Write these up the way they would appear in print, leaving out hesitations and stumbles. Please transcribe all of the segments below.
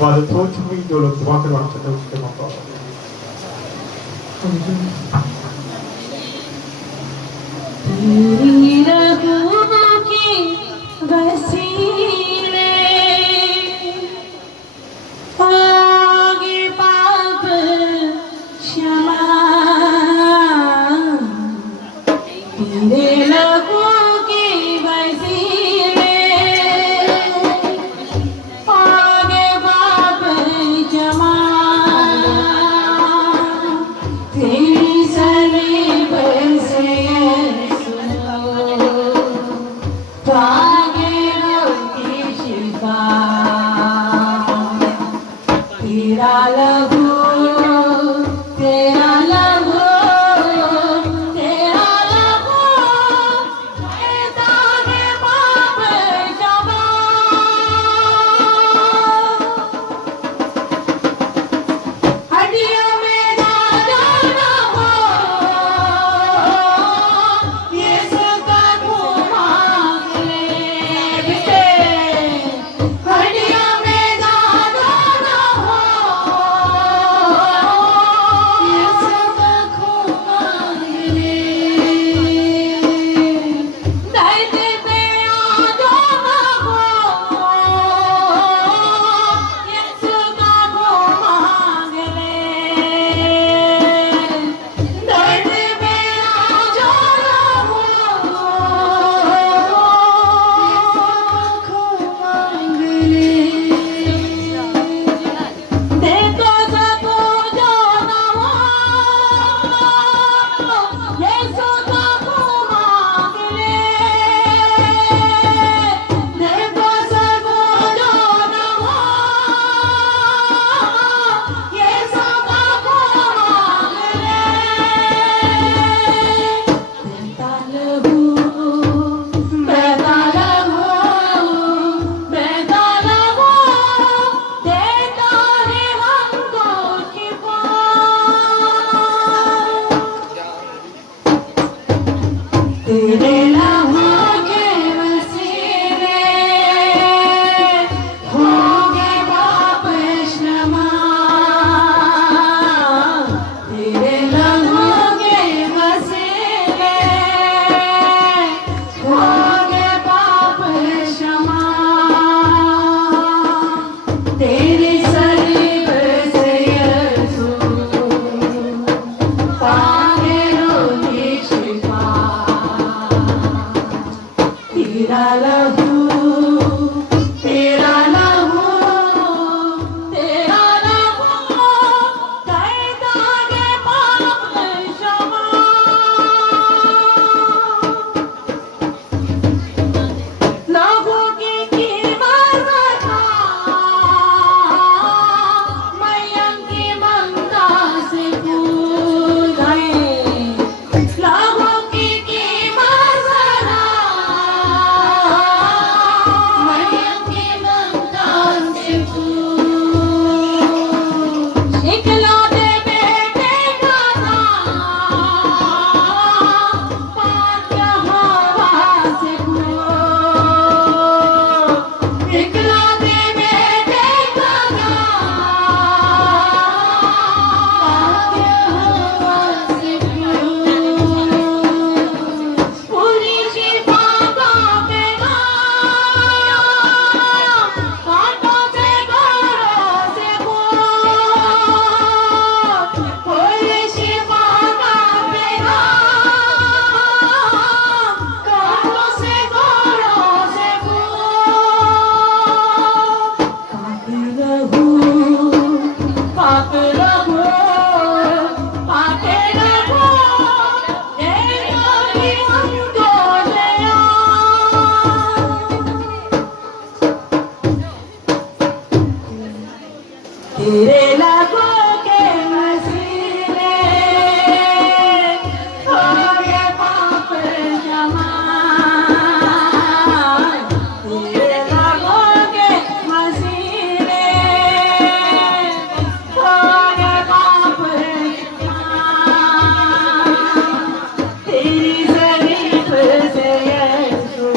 بعد توجه دول الضباط الوقت في المطار. तेरी रगों की वसीले होगी पाप क्षमा तेरे रगों की वसीले होगी पाप क्षमा तेरी सलीब से तेरा लहू तेरा लहू तेरा लहू कहता है पाप क्षमा हड्डियों में दादा न हो यीशु का खून मांग ले बिटे हड्डियों में दादा न हो यीशु का खून मांग ले दर्द पे आजो न हो यीशु का खून मांग ले दर्द पे आजो न हो खून मांग ले देखो सबको जो न हो यीशु का खून मांग ले देखो सबको जो न हो यीशु का खून मांग ले बेताल हो बेताल हो देता है हमको शिफा तेरे लहू के वसीले होंगे पाप क्षमा तेरे लहू के वसीले होंगे पाप क्षमा तेरी सलीब से यीशु पाए रोगी शिफा तेरा लहू तेरा लहू तेरा लहू कहता है पाप क्षमा लोगों की कीमत था मरियम की ममता से भूल गए लोगों की कीमत था मरियम की ममता से भूल इकलौते बेटे का था पाक हवा से भूल इकलौते बेटे का था पाक हवा से भूल पूरी शिफा का पैगाम कांटों से गोरों से बोल पूरी शिफा का पैगाम कांटों से गोरों से बोल पाप रहो देखो कि हमको दया तेरे लहू के वसीले होंगे पाप क्षमा तेरे लहू के वसीले होंगे पाप क्षमा तेरी सलीब से यीशु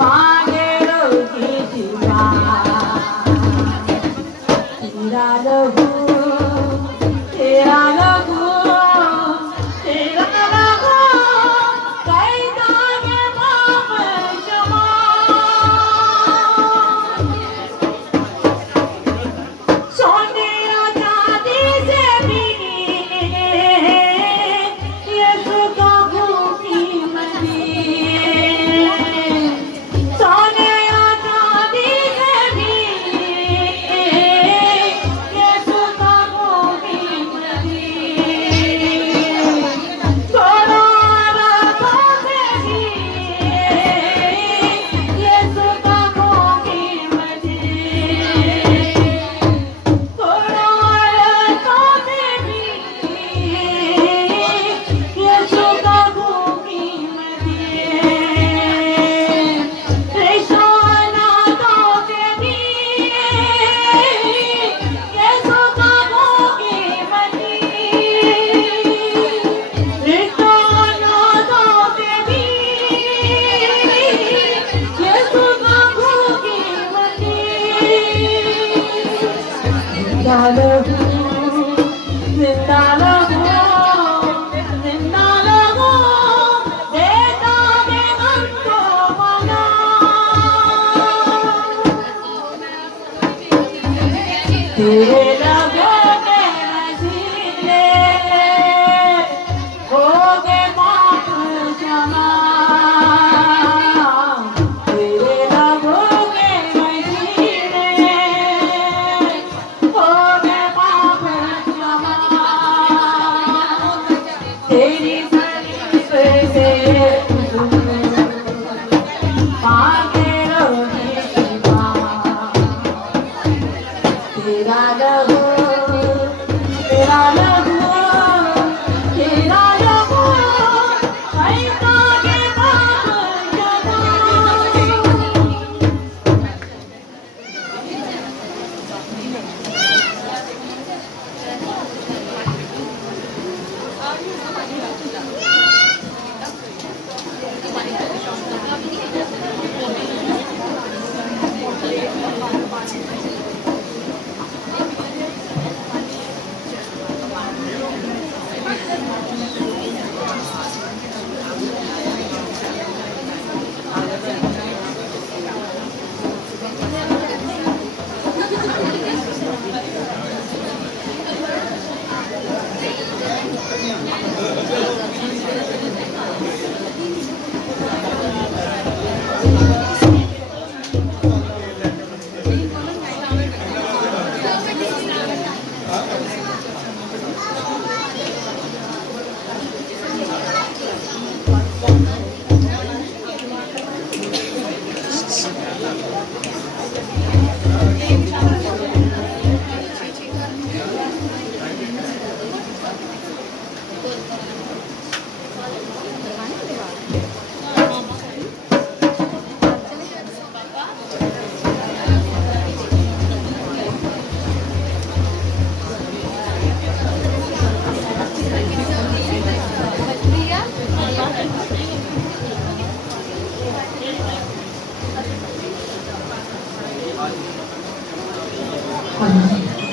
पाए रोगी शिफा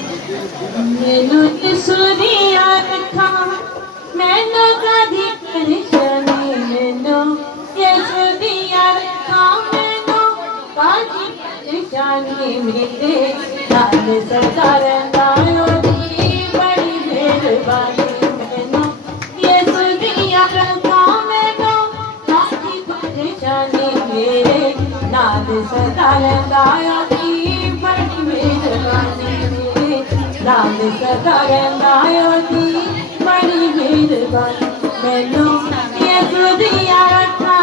मैनू सुनिया रखा मैनू कदी परेशानी मैनू सुनिया रखा मैनू कदी परेशानी मेरे नाल सरकार बड़ी मेहरबानी मैनू सुनिया रखा मैनू कदी परेशानी मेरे नाल सरकार बड़ी मेहरबानी नाम सदायो दी बड़ी मेहरबानी मैनू ये सुदिया रखा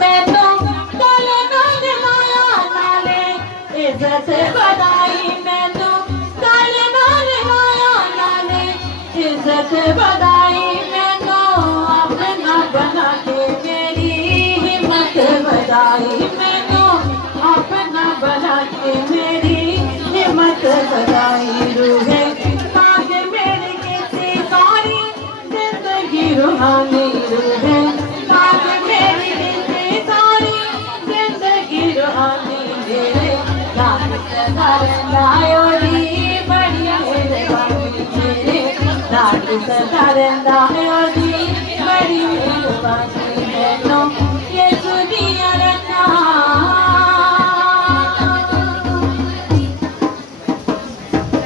मैनू कल नाल माया नाले इज्जत बधाई मैनू कल नाल माया नाले इज्जत बधाई मैनू अपना बना के बधाई मैनू अपना बना के मेरी हिम्मत बधाई रूहे पाग मेरी कितनी सारी जिंदगी रूहानी रूहे पाग मेरी कितनी सारी जिंदगी रूहानी मेरे नाम सदायो दी बड़ी मेहरबानी मेरे नाम सदायो दी बड़ी मेहरबानी मैनू ये सुनिया रखा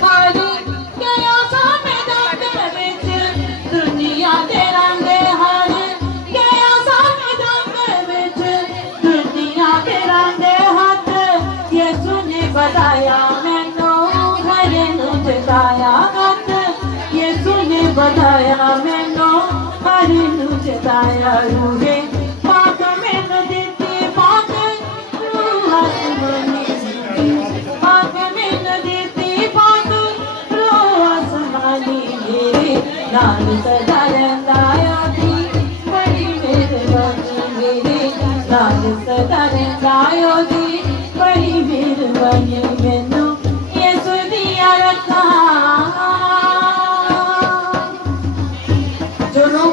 हरी गया सामे दंद विच दुनिया दे रंग हर गया सामे दंद विच दुनिया दे रंग हाथ ये सुने बताया मैनू घरे नू जगाया हाथ ये सुने बताया मैनू घरे नू जगाया रूहे पाक मैनू देती पाक रूह आसमानी पाक मैनू देती पाक रूह आसमानी मेरे नाल सदा रंदाया दी बड़ी मेहरबानी मेरे नाल सदा रंदाया दी बड़ी मेहरबानी मैनू ये सुनिया रखा जनो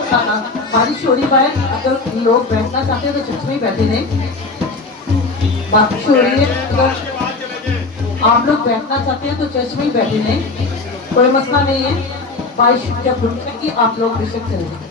बारिश छोरी बाहर अगर लोग बैठना चाहते हैं तो चर्च में ही बैठे रहें। बाकी छोरी अगर आप लोग बैठना चाहते हैं तो चर्च में ही बैठे रहें, कोई मसला नहीं है। 22 जब कि आप लोग बेशक चले जाएं।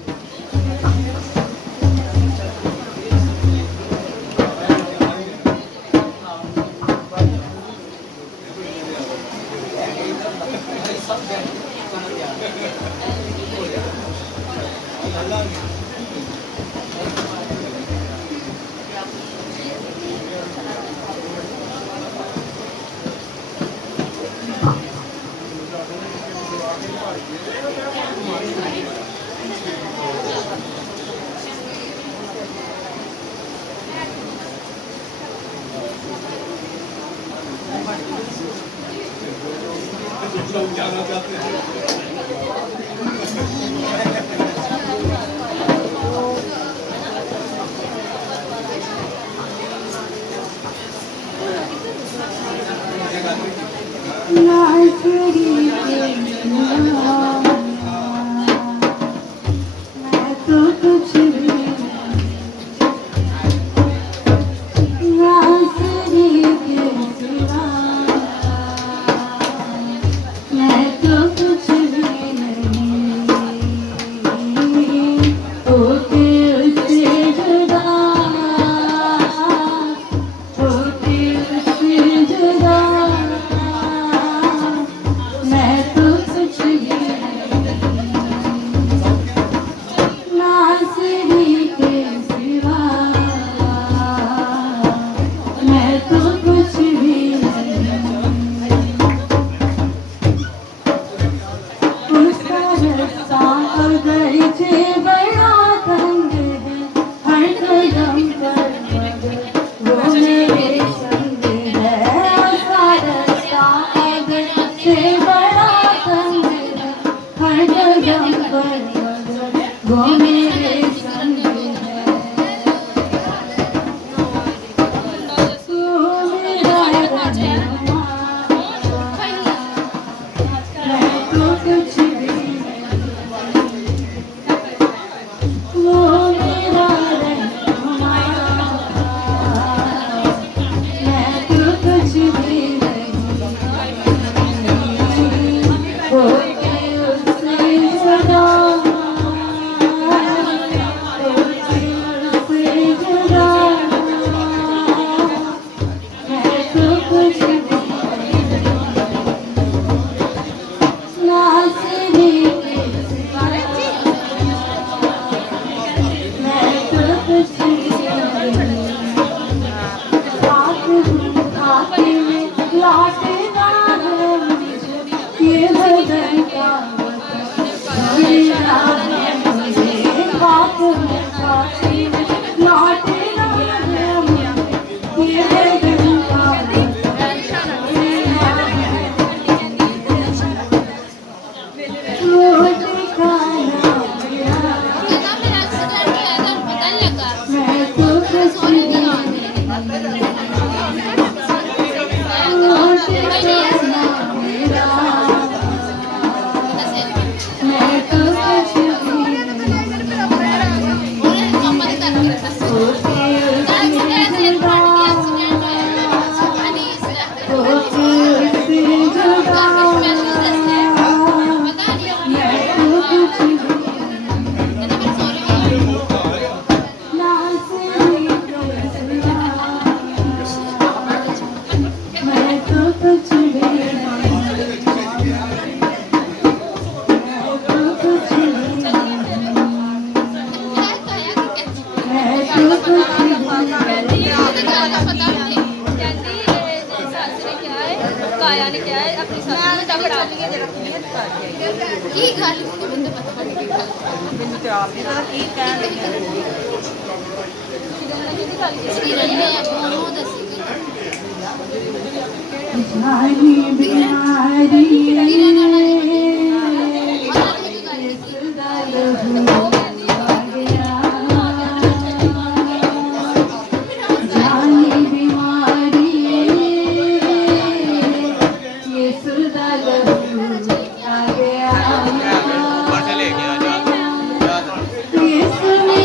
Yes,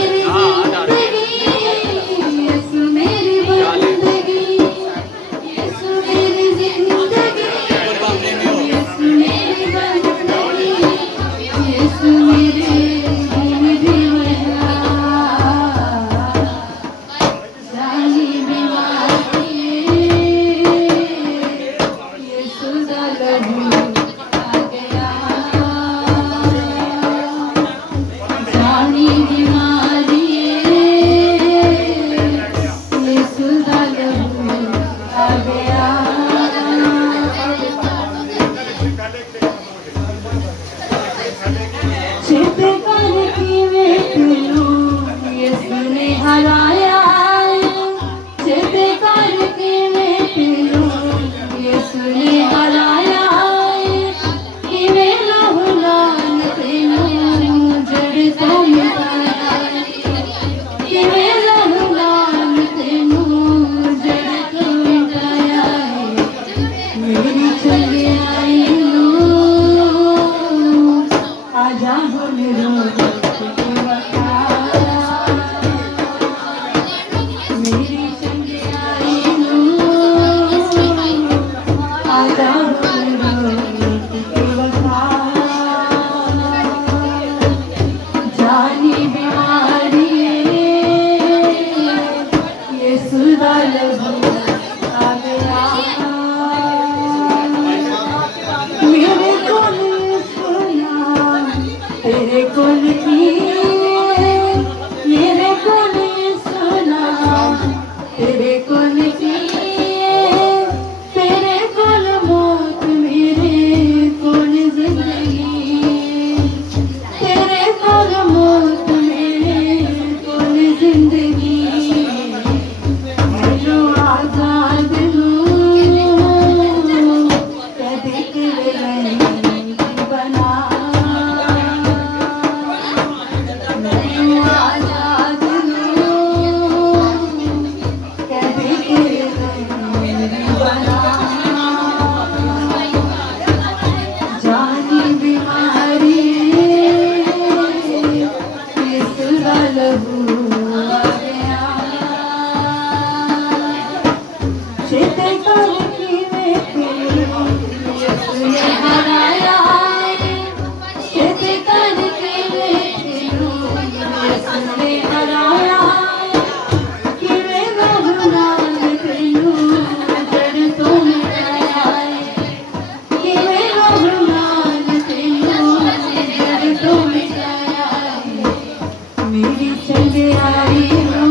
के आई हूँ,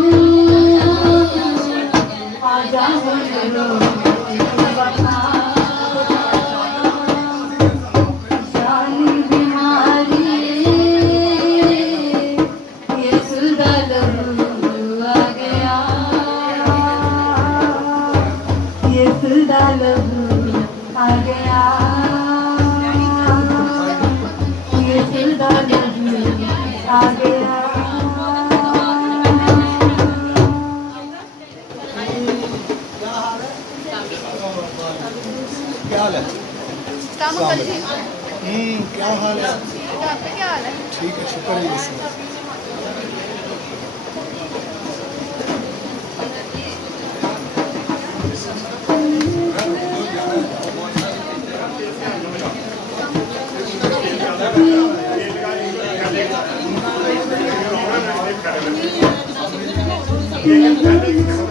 आजा बोलो बता, जानी बीमारी ये सुलगल आ गया, ये सुलगल आ गया, ये सुलगल आ गया। क्या हाल है? काम कर लीजिए। क्या हाल है? तो आपका क्या हाल है? ठीक है, शुक्र है इसमें। ये